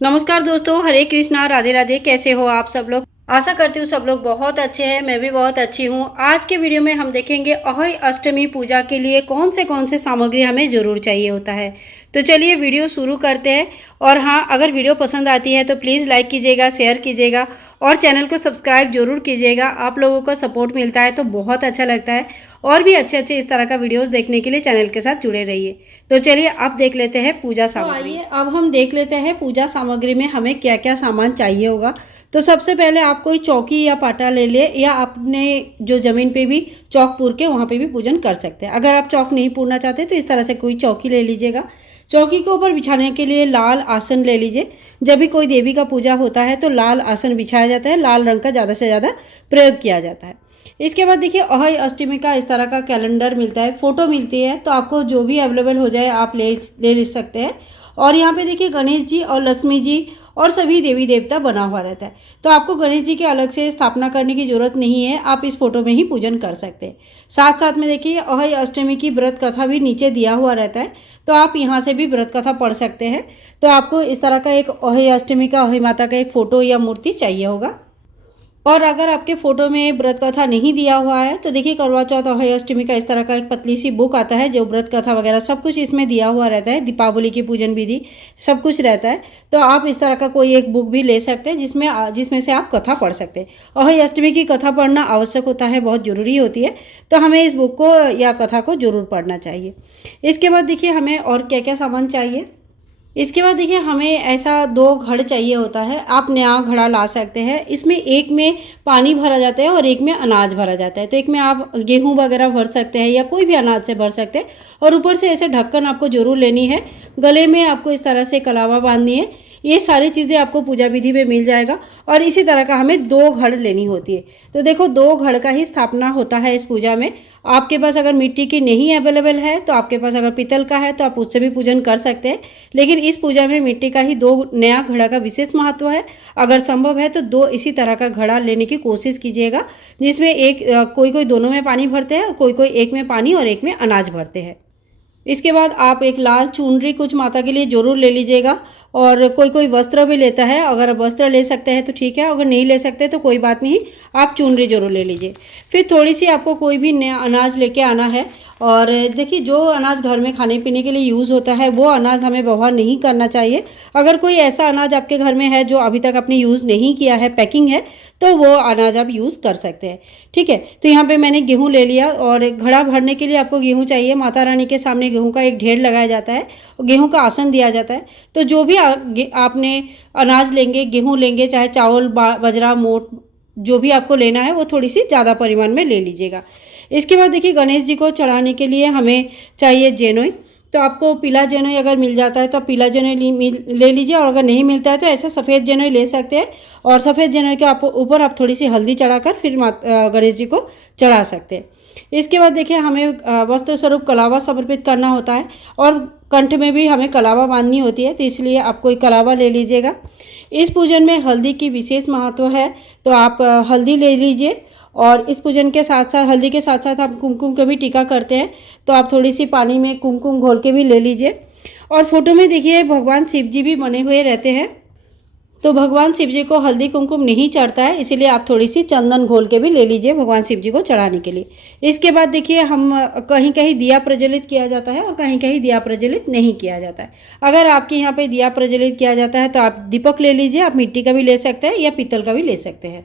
नमस्कार दोस्तों, हरे कृष्णा, राधे राधे। कैसे हो आप सब लोग? आशा करती हूँ सब लोग बहुत अच्छे हैं। मैं भी बहुत अच्छी हूँ। आज के वीडियो में हम देखेंगे अहोई अष्टमी पूजा के लिए कौन से सामग्री हमें ज़रूर चाहिए होता है। तो चलिए वीडियो शुरू करते हैं। और हाँ, अगर वीडियो पसंद आती है तो प्लीज़ लाइक कीजिएगा, शेयर कीजिएगा और चैनल को सब्सक्राइब जरूर कीजिएगा। आप लोगों का सपोर्ट मिलता है तो बहुत अच्छा लगता है। और भी अच्छे अच्छे इस तरह का वीडियोस देखने के लिए चैनल के साथ जुड़े रहिए। तो चलिए अब देख लेते हैं पूजा सामग्री। आइए अब हम देख लेते हैं पूजा सामग्री में हमें क्या क्या सामान चाहिए होगा। तो सबसे पहले आप कोई चौकी या पाटा ले ले, या अपने जो ज़मीन पे भी चौक पूर के वहाँ पे भी पूजन कर सकते हैं। अगर आप चौक नहीं पूरना चाहते तो इस तरह से कोई चौकी ले लीजिएगा। चौकी के ऊपर बिछाने के लिए लाल आसन ले लीजिए। जब भी कोई देवी का पूजा होता है तो लाल आसन बिछाया जाता है, लाल रंग का ज़्यादा से ज़्यादा प्रयोग किया जाता है। इसके बाद देखिए अहोई अष्टमी का इस तरह का कैलेंडर मिलता है, फ़ोटो मिलती है, तो आपको जो भी अवेलेबल हो जाए आप ले सकते हैं। और यहाँ पे देखिए गणेश जी और लक्ष्मी जी और सभी देवी देवता बना हुआ रहता है, तो आपको गणेश जी के अलग से स्थापना करने की ज़रूरत नहीं है, आप इस फोटो में ही पूजन कर सकते हैं। साथ साथ में देखिए अहोई अष्टमी की व्रत कथा भी नीचे दिया हुआ रहता है, तो आप यहाँ से भी व्रत कथा पढ़ सकते हैं। तो आपको इस तरह का एक अहोई अष्टमी का अहोई माता का एक फ़ोटो या मूर्ति चाहिए होगा। और अगर आपके फ़ोटो में व्रत कथा नहीं दिया हुआ है तो देखिए करवा चौथ अहोई अष्टमी का इस तरह का एक पतली सी बुक आता है, जो व्रत कथा वगैरह सब कुछ इसमें दिया हुआ रहता है, दीपावली की पूजन विधि सब कुछ रहता है। तो आप इस तरह का कोई एक बुक भी ले सकते हैं जिसमें से आप कथा पढ़ सकते हैं। अहोई अष्टमी की कथा पढ़ना आवश्यक होता है, बहुत ज़रूरी होती है, तो हमें इस बुक को या कथा को ज़रूर पढ़ना चाहिए। इसके बाद देखिए हमें और क्या क्या सामान चाहिए। इसके बाद देखिए हमें ऐसा 2 घड़ चाहिए होता है। आप नया घड़ा ला सकते हैं। इसमें एक में पानी भरा जाता है और एक में अनाज भरा जाता है। तो एक में आप गेहूं वगैरह भर सकते हैं या कोई भी अनाज से भर सकते हैं। और ऊपर से ऐसे ढक्कन आपको जरूर लेनी है। गले में आपको इस तरह से कलावा बांधनी है। ये सारी चीज़ें आपको पूजा विधि में मिल जाएगा। और इसी तरह का हमें 2 घड़ लेनी होती है। तो देखो 2 घड़ का ही स्थापना होता है इस पूजा में। आपके पास अगर मिट्टी की नहीं अवेलेबल है तो आपके पास अगर पीतल का है तो आप उससे भी पूजन कर सकते हैं, लेकिन इस पूजा में मिट्टी का ही 2 नया घड़ा का विशेष महत्व है। अगर संभव है तो 2 इसी तरह का घड़ा लेने की कोशिश कीजिएगा, जिसमें एक कोई कोई दोनों में पानी भरते हैं और कोई कोई एक में पानी और एक में अनाज भरते हैं। इसके बाद आप एक लाल चुनरी कुछ माता के लिए ज़रूर ले लीजिएगा। और कोई कोई वस्त्र भी लेता है, अगर आप वस्त्र ले सकते हैं तो ठीक है, अगर नहीं ले सकते तो कोई बात नहीं, आप चुनरी जरूर ले लीजिए। फिर थोड़ी सी आपको कोई भी नया अनाज लेके आना है। और देखिए जो अनाज घर में खाने पीने के लिए यूज़ होता है वो अनाज हमें व्यवहार नहीं करना चाहिए। अगर कोई ऐसा अनाज आपके घर में है जो अभी तक आपने यूज़ नहीं किया है, पैकिंग है, तो वो अनाज आप यूज़ कर सकते हैं। ठीक है, तो यहाँ पे मैंने गेहूँ ले लिया। और घड़ा भरने के लिए आपको गेहूँ चाहिए। माता रानी के सामने गेहूँ का एक ढेर लगाया जाता है और गेहूँ का आसन दिया जाता है। तो जो भी आपने अनाज लेंगे, गेहूँ लेंगे, चाहे चावल बाजरा मोट जो भी आपको लेना है वो थोड़ी सी ज़्यादा परिमाण में ले लीजिएगा। इसके बाद देखिए गणेश जी को चढ़ाने के लिए हमें चाहिए जेनोई। तो आपको पीला जेनोई अगर मिल जाता है तो आप पीला जेनोई ले लीजिए, और अगर नहीं मिलता है तो ऐसा सफ़ेद जेनोई ले सकते हैं। और सफ़ेद जेनोई के ऊपर आप थोड़ी सी हल्दी चढ़ाकर फिर गणेश जी को चढ़ा सकते हैं। इसके बाद देखिए हमें वस्त्र स्वरूप कलावा समर्पित करना होता है, और कंठ में भी हमें कलावा बांधनी होती है, तो इसलिए आप कोई कलावा ले लीजिएगा। इस पूजन में हल्दी की विशेष महत्व है, तो आप हल्दी ले लीजिए। और इस पूजन के साथ साथ हल्दी के साथ साथ आप कुमकुम का भी टीका करते हैं, तो आप थोड़ी सी पानी में कुमकुम घोल के भी ले लीजिए। और फोटो में देखिए भगवान शिव जी भी बने हुए रहते हैं, तो भगवान शिव जी को हल्दी कुमकुम नहीं चढ़ता है, इसीलिए आप थोड़ी सी चंदन घोल के भी ले लीजिए भगवान शिव जी को चढ़ाने के लिए। इसके बाद देखिए हम कहीं कहीं दिया प्रज्वलित किया जाता है और कहीं कहीं दिया प्रज्वलित नहीं किया जाता है। अगर आपके यहाँ पे दिया प्रज्वलित किया जाता है तो आप दीपक ले लीजिए। आप मिट्टी का भी ले सकते हैं या पीतल का भी ले सकते हैं।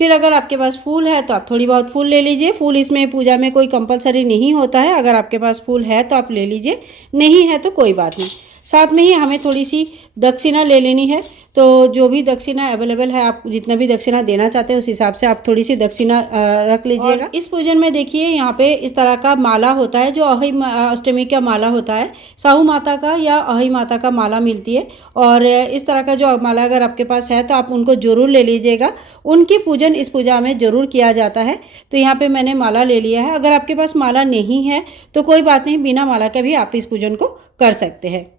फिर अगर आपके पास फूल है तो आप थोड़ी बहुत फूल ले लीजिए। फूल इसमें पूजा में कोई कंपलसरी नहीं होता है, अगर आपके पास फूल है तो आप ले लीजिए, नहीं है तो कोई बात नहीं। साथ में ही हमें थोड़ी सी दक्षिणा ले लेनी है। तो जो भी दक्षिणा अवेलेबल है, आप जितना भी दक्षिणा देना चाहते हैं उस हिसाब से आप थोड़ी सी दक्षिणा रख लीजिएगा। इस पूजन में देखिए यहाँ पे इस तरह का माला होता है, जो अहोई अष्टमी का माला होता है। साहू माता का या अहोई माता का माला मिलती है, और इस तरह का जो माला अगर आपके पास है तो आप उनको ज़रूर ले लीजिएगा। उनकी पूजन इस पूजा में ज़रूर किया जाता है। तो यहाँ पे मैंने माला ले लिया है। अगर आपके पास माला नहीं है तो कोई बात नहीं, बिना माला के भी आप इस पूजन को कर सकते हैं।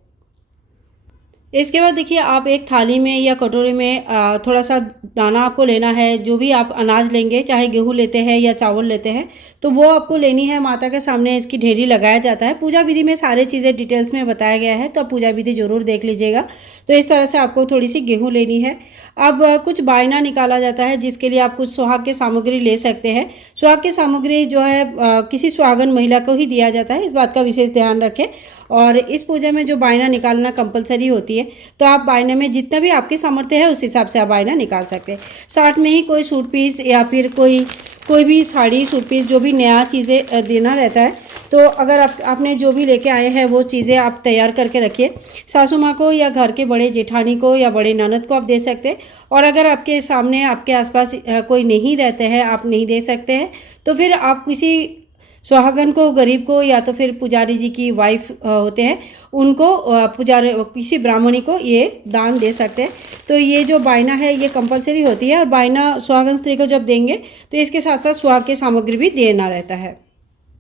इसके बाद देखिए आप एक थाली में या कटोरे में थोड़ा सा दाना आपको लेना है। जो भी आप अनाज लेंगे, चाहे गेहूँ लेते हैं या चावल लेते हैं, तो वो आपको लेनी है। माता के सामने इसकी ढेरी लगाया जाता है। पूजा विधि में सारी चीज़ें डिटेल्स में बताया गया है, तो आप पूजा विधि ज़रूर देख लीजिएगा। तो इस तरह से आपको थोड़ी सी गेहूँ लेनी है। अब कुछ बायना निकाला जाता है, जिसके लिए आप कुछ सुहाग की सामग्री ले सकते हैं। सुहाग की सामग्री जो है किसी सुहागन महिला को ही दिया जाता है, इस बात का विशेष ध्यान रखें। और इस पूजा में जो बायना निकालना कंपलसरी होती है, तो आप बायने में जितना भी आपकी सामर्थ्य है उस हिसाब से आप बायना निकाल सकते हैं। साथ में ही कोई सूट पीस या फिर कोई भी साड़ी, सूट पीस, जो भी नया चीज़ें देना रहता है, तो अगर आपने जो भी लेके आए हैं वो चीज़ें आप तैयार करके रखिए। सासू माँ को या घर के बड़े जेठानी को या बड़े ननद को आप दे सकते हैं। और अगर आपके सामने, आपके आसपास कोई नहीं रहते हैं, आप नहीं दे सकते हैं, तो फिर आप किसी सुहागन को, गरीब को, या तो फिर पुजारी जी की वाइफ होते हैं, उनको, पुजारी, किसी ब्राह्मणी को ये दान दे सकते हैं। तो ये जो बायना है ये कंपलसरी होती है। और बायना सुहागन स्त्री को जब देंगे तो इसके साथ साथ सुहाग की सामग्री भी देना रहता है।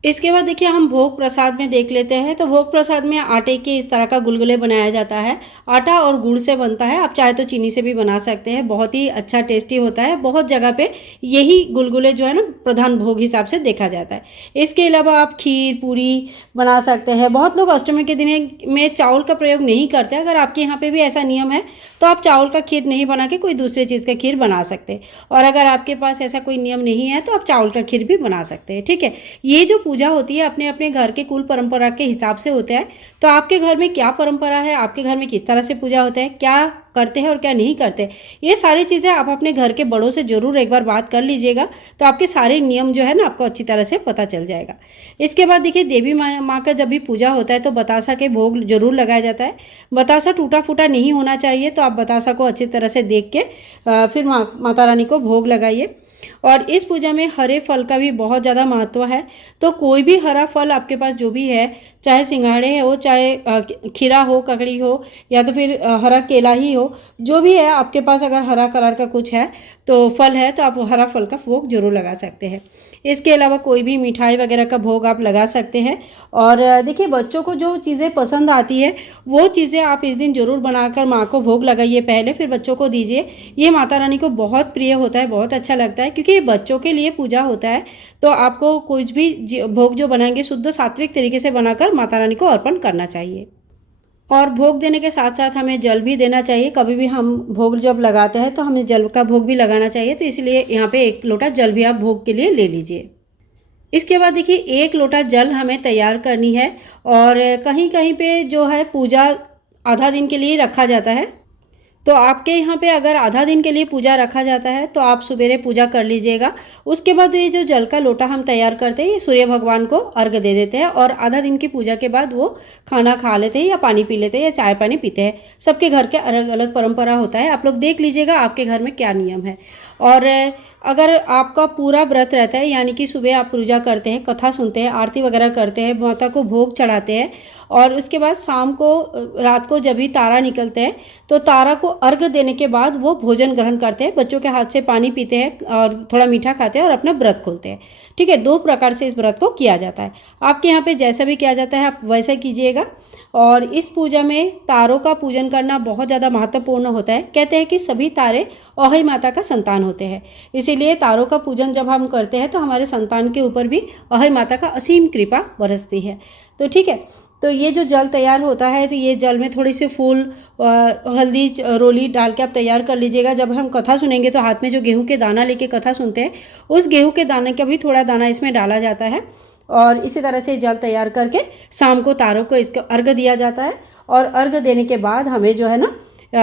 इसके बाद देखिए हम भोग प्रसाद में देख लेते हैं। तो भोग प्रसाद में आटे के इस तरह का गुलगुले बनाया जाता है। आटा और गुड़ से बनता है, आप चाहे तो चीनी से भी बना सकते हैं। बहुत ही अच्छा टेस्टी होता है। बहुत जगह पे यही गुलगुले जो है ना प्रधान भोग हिसाब से देखा जाता है। इसके अलावा आप खीर पूरी बना सकते हैं। बहुत लोग अष्टमी के दिन में चावल का प्रयोग नहीं करते। अगर आपके यहाँ पे भी ऐसा नियम है तो आप चावल का खीर नहीं बना के कोई दूसरे चीज़ का खीर बना सकते हैं। और अगर आपके पास ऐसा कोई नियम नहीं है तो आप चावल का खीर भी बना सकते हैं। ठीक है, ये जो पूजा होती है अपने अपने घर के कुल परंपरा के हिसाब से होता है। तो आपके घर में क्या परंपरा है, आपके घर में किस तरह से पूजा होता है, क्या करते हैं और क्या नहीं करते, ये सारी चीज़ें आप अपने घर के बड़ों से ज़रूर एक बार बात कर लीजिएगा। तो आपके सारे नियम जो है ना आपको अच्छी तरह से पता चल जाएगा। इसके बाद देखिए देवी माँ का जब भी पूजा होता है तो बतासा के भोग जरूर लगाया जाता है। बतासा टूटा फूटा नहीं होना चाहिए। तो आप बतासा को अच्छी तरह से देख के फिर माता रानी को भोग लगाइए। और इस पूजा में हरे फल का भी बहुत ज़्यादा महत्व है। तो कोई भी हरा फल आपके पास जो भी है, चाहे सिंघाड़े हो, चाहे खीरा हो, ककड़ी हो, या तो फिर हरा केला ही हो, जो भी है आपके पास, अगर हरा कलर का कुछ है तो फल है, तो आप हरा फल का भोग जरूर लगा सकते हैं। इसके अलावा कोई भी मिठाई वगैरह का भोग आप लगा सकते हैं। और देखिए बच्चों को जो चीज़ें पसंद आती है वो चीज़ें आप इस दिन ज़रूर बनाकर माँ को भोग लगाइए पहले, फिर बच्चों को दीजिए। ये माता रानी को बहुत प्रिय होता है, बहुत अच्छा लगता है, क्योंकि ये बच्चों के लिए पूजा होता है। तो आपको कुछ भी भोग जो बनाएंगे शुद्ध सात्विक तरीके से बनाकर माता रानी को अर्पण करना चाहिए। और भोग देने के साथ साथ हमें जल भी देना चाहिए। कभी भी हम भोग जब लगाते हैं तो हमें जल का भोग भी लगाना चाहिए। तो इसलिए यहाँ पे 1 लोटा जल भी आप भोग के लिए ले लीजिए। इसके बाद देखिए 1 लोटा जल हमें तैयार करनी है। और कहीं कहीं पे जो है पूजा आधा दिन के लिए रखा जाता है। तो आपके यहाँ पे अगर आधा दिन के लिए पूजा रखा जाता है तो आप सुबेरे पूजा कर लीजिएगा। उसके बाद ये जो जल का लोटा हम तैयार करते हैं ये सूर्य भगवान को अर्घ दे देते हैं। और आधा दिन की पूजा के बाद वो खाना खा लेते हैं या पानी पी लेते हैं या चाय पानी पीते हैं। सबके घर के अलग अलग परंपरा होता है। आप लोग देख लीजिएगा आपके घर में क्या नियम है। और अगर आपका पूरा व्रत रहता है, यानी कि सुबह आप पूजा करते हैं, कथा सुनते हैं, आरती वगैरह करते हैं, माता को भोग चढ़ाते हैं, और उसके बाद शाम को, रात को जब भी तारा निकलते हैं तो तारा को अर्घ देने के बाद वो भोजन ग्रहण करते हैं, बच्चों के हाथ से पानी पीते हैं और थोड़ा मीठा खाते हैं और अपना व्रत खोलते हैं। ठीक है, 2 प्रकार से इस व्रत को किया जाता है। आपके यहाँ पे जैसा भी किया जाता है आप वैसा कीजिएगा। और इस पूजा में तारों का पूजन करना बहुत ज़्यादा महत्वपूर्ण होता है। कहते हैं कि सभी तारे अहोई माता का संतान होते हैं, इसीलिए तारों का पूजन जब हम करते हैं तो हमारे संतान के ऊपर भी अहोई माता का असीम कृपा बरसती है। तो ठीक है, तो ये जो जल तैयार होता है तो ये जल में थोड़ी सी फूल, हल्दी, रोली डाल के आप तैयार कर लीजिएगा। जब हम कथा सुनेंगे तो हाथ में जो गेहूं के दाना लेके कथा सुनते हैं, उस गेहूं के दाने का भी थोड़ा दाना इसमें डाला जाता है। और इसी तरह से जल तैयार करके शाम को तारों को इसका अर्घ दिया जाता है। और अर्घ देने के बाद हमें जो है ना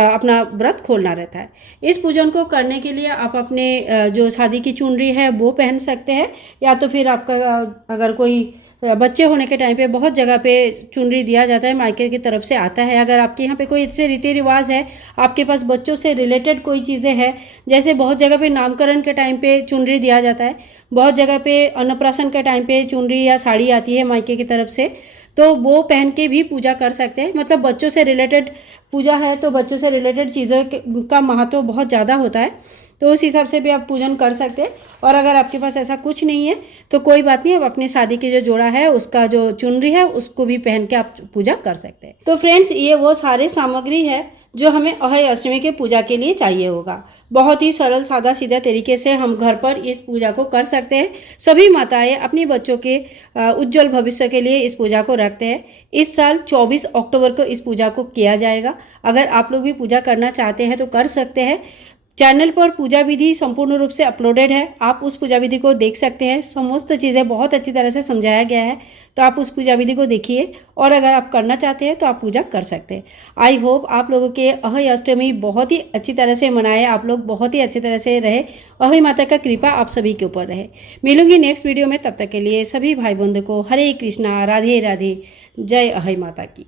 अपना व्रत खोलना रहता है। इस पूजन को करने के लिए आप अपने जो शादी की चुनरी है वो पहन सकते हैं, या तो फिर आपका अगर कोई बच्चे होने के टाइम पे बहुत जगह पे चुनरी दिया जाता है, मायके की तरफ से आता है। अगर आपके यहाँ पे कोई ऐसे रीति रिवाज है, आपके पास बच्चों से रिलेटेड कोई चीज़ें हैं, जैसे बहुत जगह पे नामकरण के टाइम पे चुनरी दिया जाता है, बहुत जगह पे अन्नप्राशन के टाइम पे चुनरी या साड़ी आती है मायके की तरफ से, तो वो पहन के भी पूजा कर सकते हैं। मतलब बच्चों से रिलेटेड पूजा है तो बच्चों से रिलेटेड चीज़ों का महत्व बहुत ज़्यादा होता है। तो उस हिसाब से भी आप पूजन कर सकते हैं। और अगर आपके पास ऐसा कुछ नहीं है तो कोई बात नहीं, आप अपनी शादी की जो जोड़ा है उसका जो चुनरी है उसको भी पहन के आप पूजा कर सकते हैं। तो फ्रेंड्स, ये वो सारे सामग्री है जो हमें अहय अष्टमी के पूजा के लिए चाहिए होगा। बहुत ही सरल सादा सीधा तरीके से हम घर पर इस पूजा को कर सकते हैं। सभी माताएं अपने बच्चों के उज्जवल भविष्य के लिए इस पूजा को रखते हैं। इस साल 24 अक्टूबर को इस पूजा को किया जाएगा। अगर आप लोग भी पूजा करना चाहते हैं तो कर सकते हैं। चैनल पर पूजा विधि संपूर्ण रूप से अपलोडेड है, आप उस पूजा विधि को देख सकते हैं। समस्त चीज़ें बहुत अच्छी तरह से समझाया गया है, तो आप उस पूजा विधि को देखिए और अगर आप करना चाहते हैं तो आप पूजा कर सकते हैं। आई होप आप लोगों के अहय अष्टमी बहुत ही अच्छी तरह से मनाए, आप लोग बहुत ही अच्छी तरह से रहे। अहय माता का कृपा आप सभी के ऊपर रहे। मिलूंगी नेक्स्ट वीडियो में, तब तक के लिए सभी भाई बंधु को हरे कृष्णा, राधे राधे, जय अहय माता की।